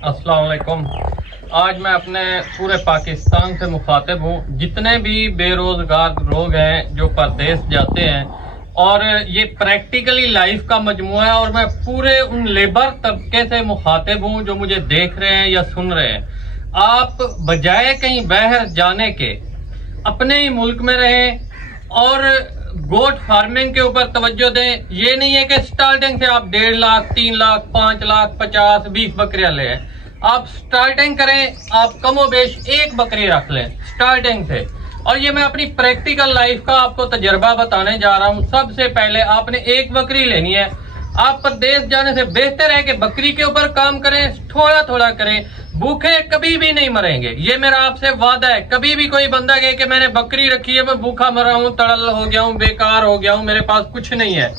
अस्सलाम वालेकुम। आज मैं अपने पूरे पाकिस्तान से मुखातिब हूँ। जितने भी बेरोजगार लोग हैं जो परदेश जाते हैं, और ये प्रैक्टिकली लाइफ का मजमूआ है, और मैं पूरे उन लेबर तबके से मुखातिब हूँ जो मुझे देख रहे हैं या सुन रहे हैं। आप बजाय कहीं बाहर जाने के अपने ही मुल्क में रहें और गोट फार्मिंग के ऊपर तवज्जो दें। ये नहीं है कि स्टार्टिंग से आप 1.5 लाख, 3 लाख, 5 लाख, 50, 20 बकरियां ले। आप स्टार्टिंग करें, आप कमो बेश एक बकरी रख लें स्टार्टिंग से। और ये मैं अपनी प्रैक्टिकल लाइफ का आपको तजर्बा बताने जा रहा हूँ। सबसे पहले आपने एक बकरी लेनी है। आप परदेश जाने से बेहतर है कि बकरी के ऊपर काम करें, थोड़ा थोड़ा करें। भूखे कभी भी नहीं मरेंगे, ये मेरा आपसे वादा है। कभी भी कोई बंदा कहे कि मैंने बकरी रखी है, मैं भूखा मरा हूँ, तड़ल हो गया हूँ, बेकार हो गया हूँ, मेरे पास कुछ नहीं है।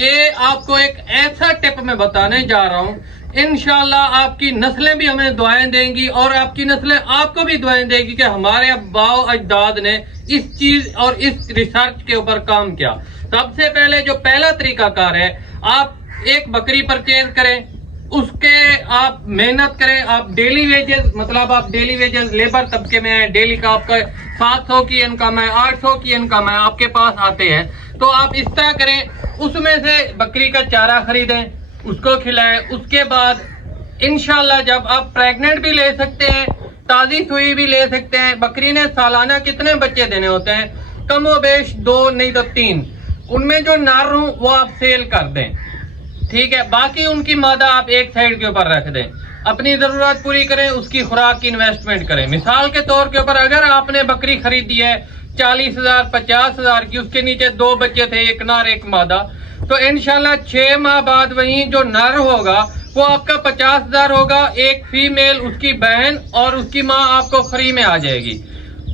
ये आपको एक ऐसा टिप मैं बताने जा रहा हूँ, इंशाल्लाह आपकी नस्लें भी हमें दुआएं देंगी और आपकी नस्लें आपको भी दुआएं देंगी कि हमारे अब्बाओ अजदाद ने इस चीज और इस रिसर्च के ऊपर काम किया। सबसे पहले जो पहला तरीकाकार है, आप एक बकरी परचेज करें, उसके आप मेहनत करें। आप डेली वेजेस, मतलब आप डेली वेजेस लेबर तबके में हैं, डेली का आपका 700 की इनकम है, 800 की इनकम है, आपके पास आते हैं, तो आप इस तरह करें, उसमें से बकरी का चारा खरीदें, उसको खिलाएं। उसके बाद इंशाल्लाह जब आप प्रेग्नेंट भी ले सकते हैं, ताजी सुई भी ले सकते हैं। बकरी ने सालाना कितने बच्चे देने होते हैं? कमो बेश 2 नहीं तो 3। उनमें जो नर हूं वो आप सेल कर दें, ठीक है। बाकी उनकी मादा आप एक साइड के ऊपर रख दें, अपनी जरूरत पूरी करें, उसकी खुराक की इन्वेस्टमेंट करें। मिसाल के तौर के ऊपर अगर आपने बकरी खरीदी है 40,000 50,000 की, उसके नीचे 2 बच्चे थे, एक नर एक मादा, तो इंशाल्लाह 6 माह बाद वही जो नर होगा वो आपका 50,000 होगा, एक फीमेल उसकी बहन और उसकी माँ आपको फ्री में आ जाएगी।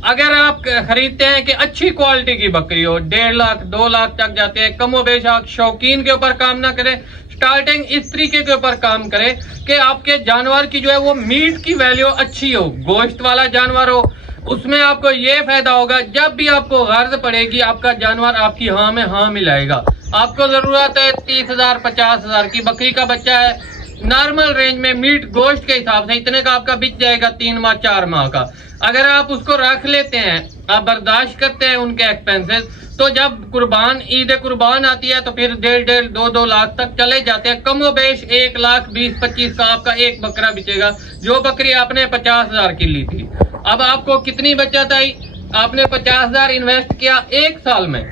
अगर आप खरीदते हैं कि अच्छी क्वालिटी की बकरी हो, 1.5 लाख 2 लाख तक जाते हैं, कमो बेश आप शौकीन के ऊपर काम ना करें, स्टार्टिंग इस तरीके के ऊपर काम करें कि आपके जानवर की जो है वो मीट की वैल्यू अच्छी हो, गोश्त वाला जानवर हो। उसमें आपको ये फायदा होगा, जब भी आपको गर्ज पड़ेगी आपका जानवर आपकी हाँ में हाँ मिलाएगा। आपको जरूरत है 30,000 50,000 की, बकरी का बच्चा है नॉर्मल रेंज में मीट गोश्त के हिसाब से इतने का आपका बिक जाएगा 3 माह 4 माह का। अगर आप उसको रख लेते हैं, आप बर्दाश्त करते हैं उनके एक्सपेंसेस, तो जब कुर्बान ईद कुर्बान आती है तो फिर 1.5 2 लाख तक चले जाते हैं। कमो बेश 1 लाख 20-25 का आपका एक बकरा बिकेगा, जो बकरी आपने 50,000 की ली थी। अब आपको कितनी बचत आई? आपने 50,000 इन्वेस्ट किया एक साल में,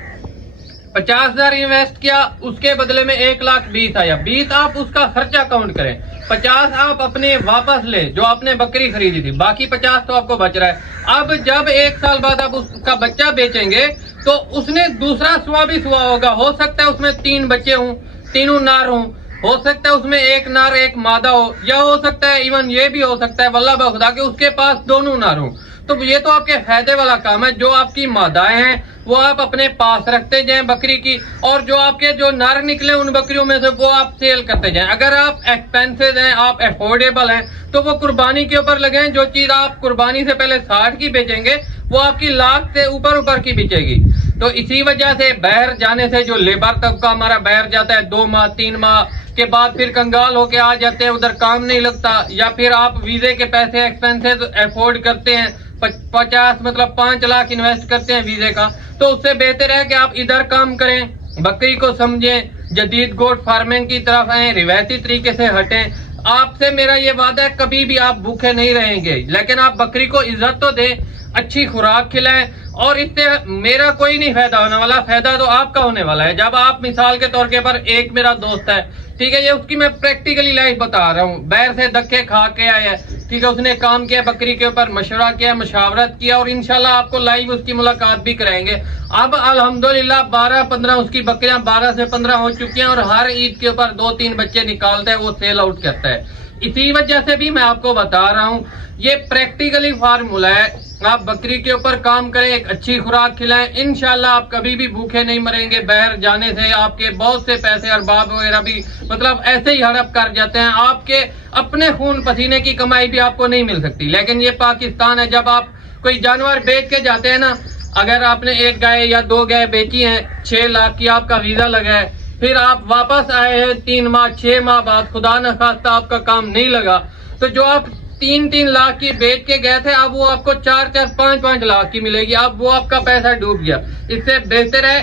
50,000 इन्वेस्ट किया, उसके बदले में 1 लाख 20 आया। 20 आप उसका खर्चा काउंट करें, 50 आप अपने वापस ले जो आपने बकरी खरीदी थी, बाकी 50 तो आपको बच रहा है। अब जब 1 साल बाद आप उसका बच्चा बेचेंगे तो उसने दूसरा सुआ भी सुआ होगा। हो सकता है उसमें 3 बच्चे हों, तीनों नार हों, हो सकता है उसमें एक नार एक मादा हो, या हो सकता है इवन ये भी हो सकता है वल्लाह बखुदा के उसके पास दोनों नार हों। तो ये तो आपके फायदे वाला काम है। जो आपकी मादाएं हैं वो आप अपने पास रखते जाएं बकरी की, और जो आपके जो नर निकले उन बकरियों में से वो आप सेल करते जाएं। अगर आप एक्सपेंसेस हैं, आप अफोर्डेबल हैं, तो वो कुर्बानी के ऊपर लगें। जो चीज आप कुर्बानी से पहले 60 की बेचेंगे वो आपकी लाख से ऊपर की बिकेगी। तो इसी वजह से बाहर जाने से जो लेबर तबका हमारा बाहर जाता है 2 माह 3 माह के बाद फिर कंगाल होके आ जाते हैं, उधर काम नहीं लगता, या फिर आप वीजे के पैसे एक्सपेंसेस अफोर्ड करते हैं 50 मतलब 5 लाख इन्वेस्ट करते हैं वीजे का, तो उससे बेहतर है कि आप इधर काम करें, बकरी को समझें, जदीद गोट फार्मिंग की तरफ आए, रिवायती तरीके से हटें। आपसे मेरा ये वादा है कभी भी आप भूखे नहीं रहेंगे, लेकिन आप बकरी को इज्जत तो दें, अच्छी खुराक खिलाएं, और इससे मेरा कोई नहीं फायदा होने वाला, फायदा तो आपका होने वाला है। जब आप मिसाल के तौर के पर, एक मेरा दोस्त है, ठीक है, ये उसकी मैं प्रैक्टिकली लाइफ बता रहा हूँ, बाहर से धक्के खा के आया है, ठीक है, उसने काम किया, बकरी के ऊपर मशवरा किया, मशावरत किया, और इंशाल्लाह आपको लाइव उसकी मुलाकात भी कराएंगे। अब अल्हम्दुलिल्लाह 12-15 उसकी बकरियां 12 से 15 हो चुकी हैं, और हर ईद के ऊपर 2-3 बच्चे निकालता है, वो सेल आउट करता है। इसी वजह से भी मैं आपको बता रहा हूँ, ये प्रैक्टिकली फार्मूला है। आप बकरी के ऊपर काम करें, एक अच्छी खुराक खिलाएं, इंशाल्लाह आप कभी भी भूखे नहीं मरेंगे। बाहर जाने से आपके बहुत से पैसे अरबाब वगैरह भी मतलब ऐसे ही हड़प कर जाते हैं, आपके अपने खून पसीने की कमाई भी आपको नहीं मिल सकती। लेकिन ये पाकिस्तान है, जब आप कोई जानवर बेच के जाते हैं ना, अगर आपने 1 गाय या 2 गाय बेची हैं, 6 लाख की आपका वीजा लगा है, फिर आप वापस आए हैं 3 माह 6 माह बाद, खुदा न खास्ता आपका काम नहीं लगा, تو جو آپ 3-3 لاکھ کی بیچ کے گئے تھے اب وہ آپ کو 4-5 لاکھ کی ملے گی. اب وہ آپ کا پیسہ ڈوب گیا. اس سے بہتر ہے,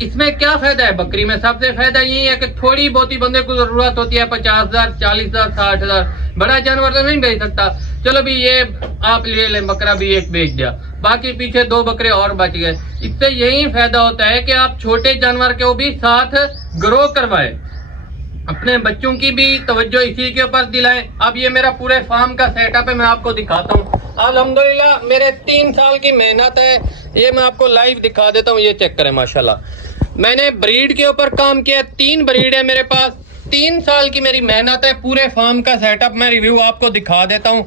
اس میں کیا فائدہ ہے بکری میں؟ سب سے فائدہ یہی ہے کہ تھوڑی بہت ہی بندے کو ضرورت ہوتی ہے, 50,000 40,000 60,000, بڑا جانور تو نہیں بیچ سکتا. چلو بھی یہ آپ لے لیں, بکرا بھی ایک بیچ دیا, باقی پیچھے 2 بکرے اور بچ گئے. اس سے یہی فائدہ ہوتا ہے کہ آپ چھوٹے جانور کو بھی ساتھ گرو کروائیں, اپنے بچوں کی بھی توجہ اسی کے اوپر دلائیں. اب یہ میرا پورے فارم کا سیٹ اپ ہے, میں آپ کو دکھاتا ہوں. الحمدللہ میرے 3 سال کی محنت ہے, یہ میں آپ کو لائیو دکھا دیتا ہوں. یہ چیک کریں, ماشاءاللہ میں نے بریڈ کے اوپر کام کیا, 3 بریڈ ہے میرے پاس. 3 سال کی میری محنت ہے, پورے فارم کا سیٹ اپ میں ریویو آپ کو دکھا دیتا ہوں.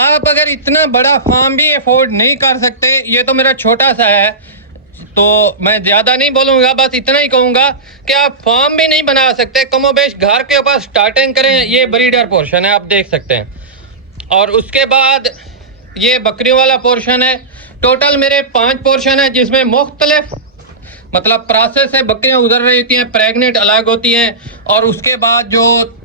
آپ اگر اتنا بڑا فارم بھی افورڈ نہیں کر سکتے, یہ تو میرا چھوٹا سا ہے, تو میں زیادہ نہیں بولوں گا, بس اتنا ہی کہوں گا کہ آپ فارم بھی نہیں بنا سکتے, کم و بیش گھر کے اوپر سٹارٹنگ کریں. یہ بریڈر پورشن ہے, آپ دیکھ سکتے ہیں, اور اس کے بعد یہ بکریوں والا پورشن ہے. ٹوٹل میرے 5 پورشن ہیں, جس میں مختلف مطلب پروسیس سے بکریاں گزر رہی ہوتی ہیں. پریگننٹ الگ ہوتی ہیں, اور اس کے بعد جو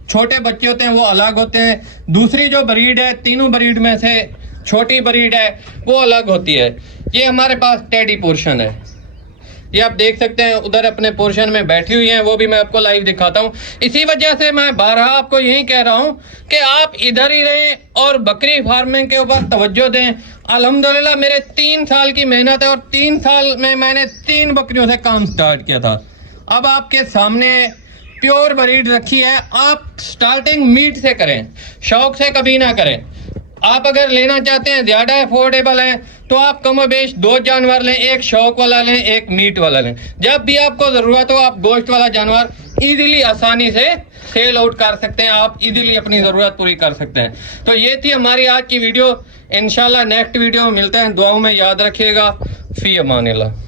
چھوٹے بچے ہوتے ہیں وہ الگ ہوتے ہیں. دوسری جو بریڈ ہے, تینوں بریڈ میں سے چھوٹی بریڈ ہے, وہ الگ ہوتی ہے. یہ ہمارے پاس ٹیڈی پورشن ہے, یہ آپ دیکھ سکتے ہیں ادھر اپنے پورشن میں بیٹھی ہوئی ہیں, وہ بھی میں آپ کو لائیو دکھاتا ہوں. اسی وجہ سے میں بارہا آپ کو یہی کہہ رہا ہوں کہ آپ ادھر ہی رہیں اور بکری فارمنگ کے اوپر توجہ دیں. الحمدللہ میرے 3 سال کی محنت ہے, اور 3 سال میں نے 3 بکریوں سے کام سٹارٹ کیا تھا. اب آپ کے سامنے پیور بریڈ رکھی ہے, آپ سٹارٹنگ میٹ سے کریں, شوق سے کبھی نہ کریں. آپ اگر لینا چاہتے ہیں, زیادہ افورڈیبل ہے, تو آپ کم و بیش 2 جانور لیں, ایک شوق والا لیں, ایک میٹ والا لیں. جب بھی آپ کو ضرورت ہو آپ گوشت والا جانور ایزیلی آسانی سے سیل آؤٹ کر سکتے ہیں, آپ ایزیلی اپنی ضرورت پوری کر سکتے ہیں. تو یہ تھی ہماری آج کی ویڈیو. انشاءاللہ نیکسٹ ویڈیو میں ملتے ہیں, دعاؤں میں یاد رکھیے گا. فی امان اللہ.